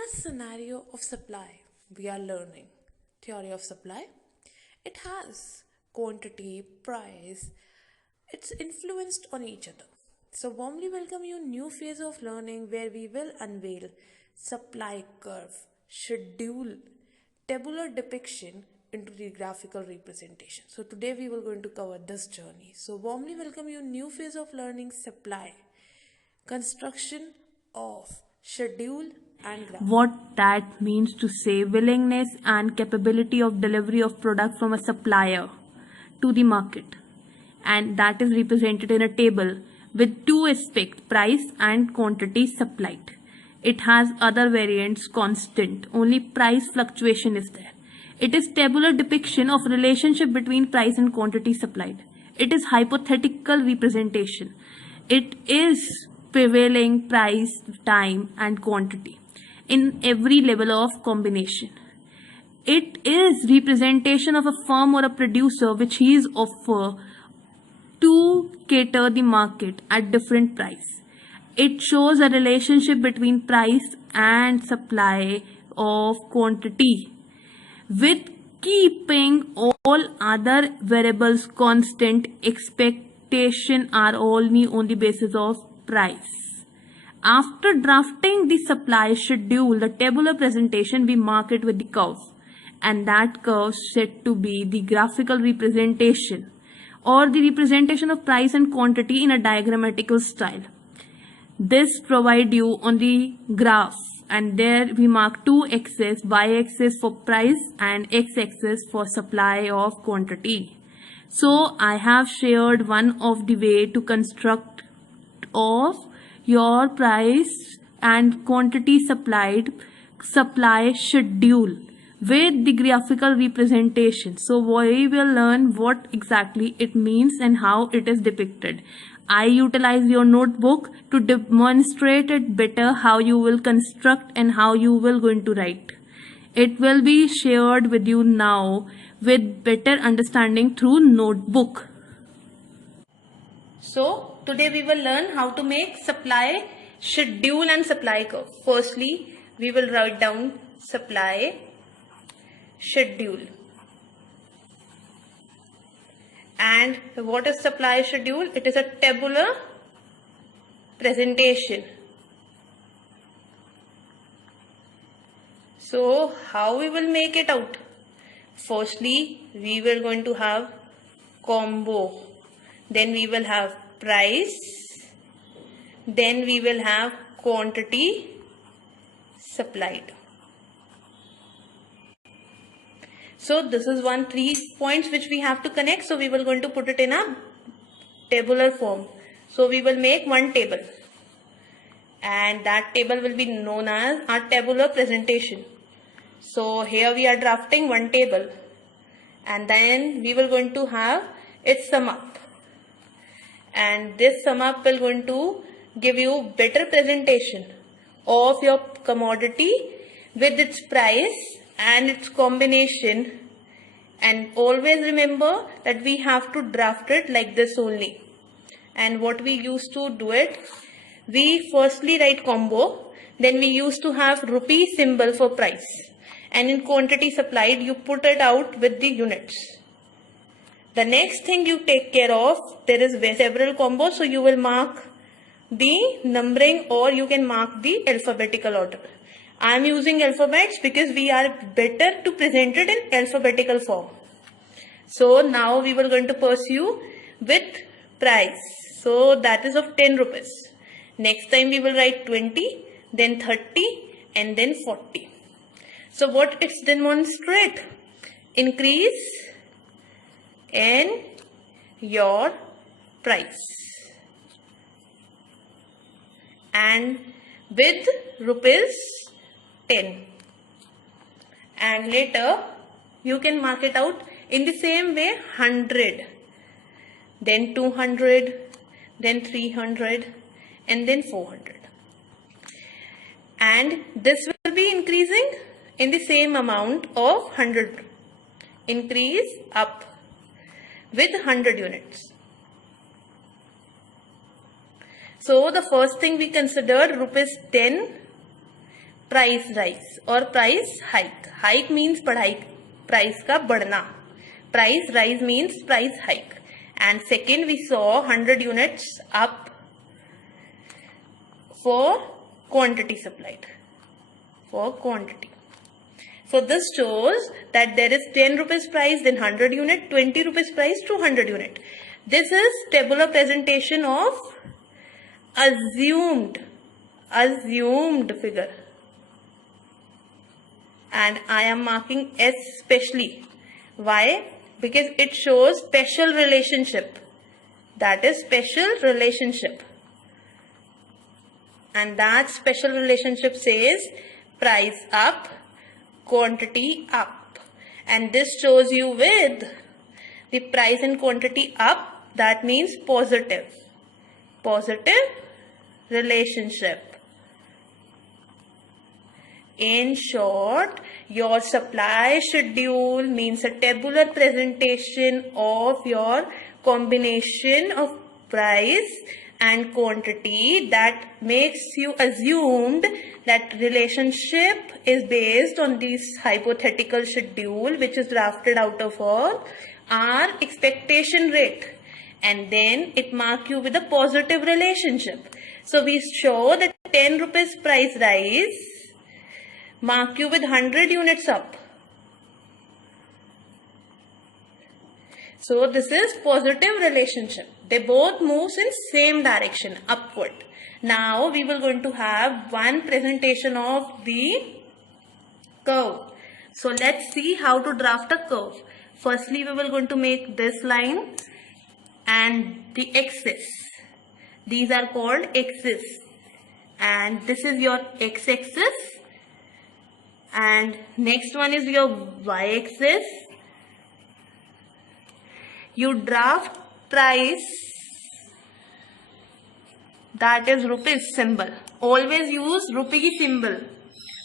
the scenario of supply, we are learning theory of supply. It has quantity, price, it's influenced on each other. So warmly welcome you new phase of learning where we will unveil supply curve, schedule, tabular depiction into the graphical representation. So today we will going to cover this journey. So warmly welcome you new phase of learning supply, construction of schedule and graph. What that means to say willingness and capability of delivery of product from a supplier to the market, and that is represented in a table with two aspects, price and quantity supplied. It has other variants constant, only price fluctuation is there. It is tabular depiction of relationship between price and quantity supplied. It is hypothetical representation. It is prevailing price, time and quantity in every level of combination. It is representation of a firm or a producer which he is offer to cater the market at different price. It shows a relationship between price and supply of quantity with keeping all other variables constant. Expectation are only on the basis of price. After drafting the supply schedule, the tabular presentation, we mark it with the curve, and that curve said to be the graphical representation or the representation of price and quantity in a diagrammatical style. This provide you on the graph, and there we mark two axes, y-axis for price and x-axis for supply of quantity. So I have shared one of the way to construct of your price and quantity supplied supply schedule with the graphical representation. So we will learn what exactly it means and how it is depicted. I utilize your notebook to demonstrate it better how you will construct and how you will going to write. It will be shared with you now with better understanding through notebook. So today we will learn how to make supply schedule and supply curve. Firstly, we will write down supply schedule. And what is supply schedule? It is a tabular presentation. So how we will make it out? Firstly, we will going to have combo. Then we will have price. Then we will have quantity supplied. So this is 3 points which we have to connect. So we will going to put it in a tabular form. So we will make one table, and that table will be known as our tabular presentation. So here we are drafting one table, and then we will going to have its sum up, and this sum up will going to give you better presentation of your commodity with its price and its combination. And always remember that we have to draft it like this only. And what we used to do it, we firstly write combo, then we used to have rupee symbol for price, and in quantity supplied you put it out with the units. The next thing you take care of, there is several combos, so you will mark the numbering or you can mark the alphabetical order. I am using alphabets because we are better to present it in alphabetical form. So now we were going to pursue with price. So that is of 10 rupees. Next time we will write 20, then 30 and then 40. So what it's demonstrate? Increase in your price. And with rupees 10, and later you can mark it out in the same way 100, then 200, then 300 and then 400, and this will be increasing in the same amount of 100, increase up with 100 units. So the first thing we considered rupees 10 price rise or price hike. Hike means पढ़ाई price का बढ़ना. Price rise means price hike. And second, we saw 100 units up for quantity supplied. For quantity. So this shows that there is 10 rupees price, then 100 unit, 20 rupees price, 200 unit. This is tabular presentation of assumed figure. And I am marking S specially. Why? Because it shows special relationship. That is special relationship. And that special relationship says price up, quantity up. And this shows you with the price and quantity up, that means positive. Positive relationship. In short, your supply schedule means a tabular presentation of your combination of price and quantity that makes you assumed that relationship is based on this hypothetical schedule which is drafted out of our expectation rate, and then it mark you with a positive relationship. So we show that 10 rupees price rise mark you with 100 units up. So this is positive relationship. They both moves in same direction, upward. Now we will going to have one presentation of the curve. So let's see how to draft a curve. Firstly, we will going to make this line and the axis. These are called axis. And this is your x-axis. And next one is your y-axis. You draft price, that is rupees symbol. Always use rupee symbol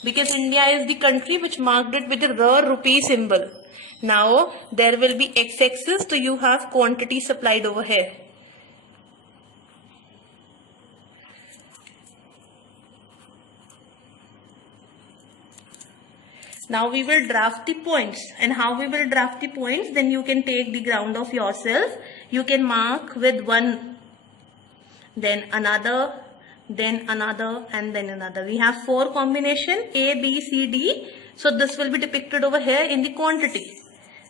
because India is the country which marked it with the rupee symbol. Now there will be x-axis, so you have quantity supplied over here. Now we will draft the points, and how we will draft the points, then you can take the ground of yourself. You can mark with one, then another, then another, and then another. We have 4 combination A, B, C, D. So this will be depicted over here in the quantity.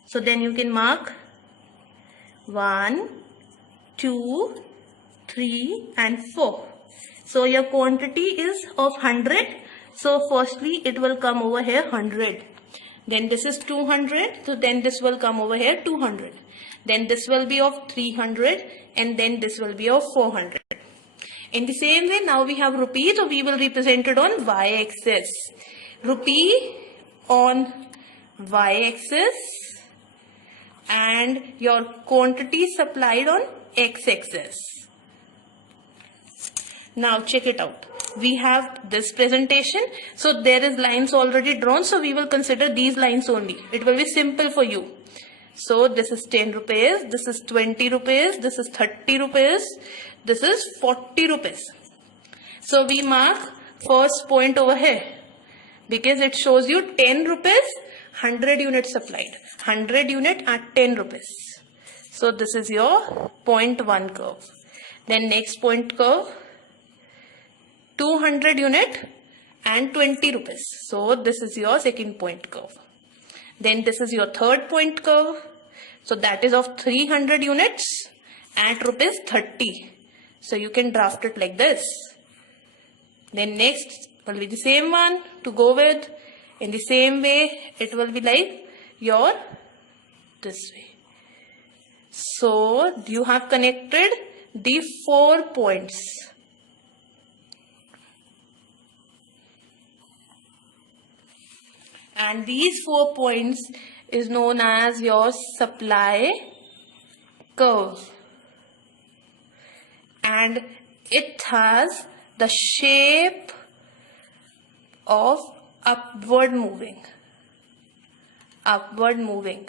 So then you can mark 1, 2, 3 and 4. So your quantity is of 100. So firstly it will come over here 100. Then this is 200. So then this will come over here 200. Then this will be of 300 and then this will be of 400. In the same way, now we have rupee, so we will represent it on y-axis. Rupee on y-axis and your quantity supplied on x-axis. Now check it out. We have this presentation. So there is lines already drawn. So we will consider these lines only. It will be simple for you. So this is 10 rupees. This is 20 rupees. This is 30 rupees. This is 40 rupees. So we mark first point over here because it shows you 10 rupees, 100 units supplied. 100 unit at 10 rupees. So this is your point 1 curve. Then next point curve, 200 unit and 20 rupees. So this is your second point curve. Then this is your third point curve. So that is of 300 units at rupees 30. So you can draft it like this. Then next will be the same one to go with. In the same way, it will be like your this way. So you have connected the 4 points. And these 4 points is known as your supply curve. And it has the shape of upward moving. Upward moving.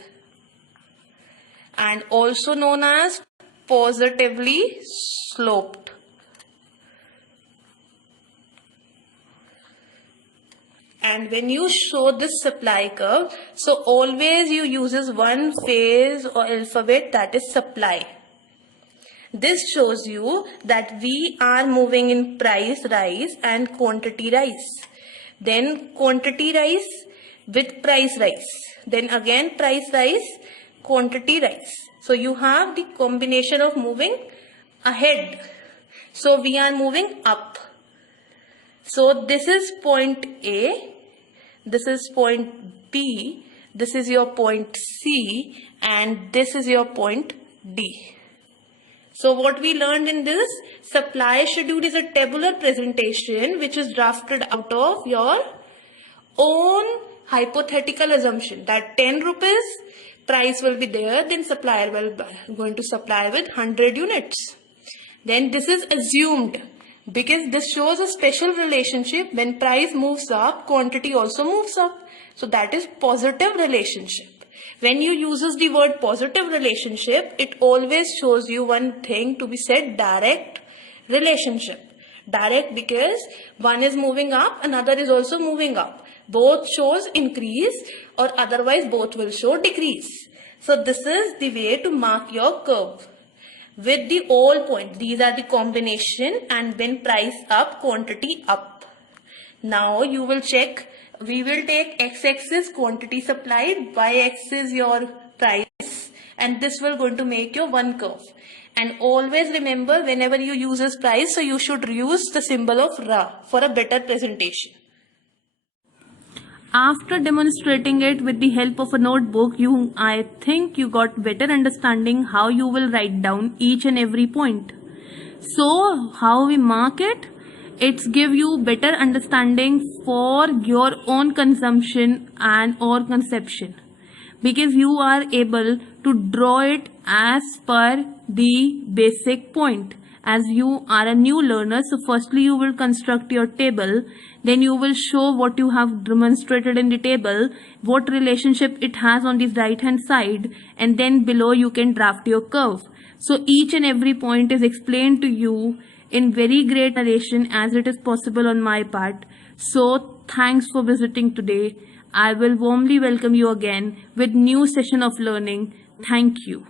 And also known as positively sloped. and when you show this supply curve, so always you uses one phase or alphabet, that is supply. This shows you that we are moving in price rise and quantity rise. Then quantity rise with price rise. Then again price rise, quantity rise. So you have the combination of moving ahead. So we are moving up. So this is point A, this is point B, this is your point C, and this is your point D. So what we learned in this, supply schedule is a tabular presentation which is drafted out of your own hypothetical assumption that 10 rupees price will be there, then supplier will going to supply with 100 units. Then this is assumed because this shows a special relationship. When price moves up, quantity also moves up. So that is positive relationship. When you uses the word positive relationship, it always shows you one thing to be said, direct relationship. Direct because one is moving up, another is also moving up. Both shows increase or otherwise both will show decrease. So this is the way to mark your curve. With the all points, these are the combination, and when price up, quantity up. Now you will check, we will take x-axis quantity supplied, y-axis your price, and this will going to make your one curve. And always remember, whenever you use this price, so you should use the symbol of Ra for a better presentation. After demonstrating it with the help of a notebook, I think you got better understanding how you will write down each and every point. So how we mark it? It's give you better understanding for your own consumption and or conception, because you are able to draw it as per the basic point. As you are a new learner, so firstly you will construct your table, then you will show what you have demonstrated in the table, what relationship it has on this right hand side, and then below you can draft your curve. So each and every point is explained to you in very great narration as it is possible on my part. So thanks for visiting today. I will warmly welcome you again with new session of learning. Thank you.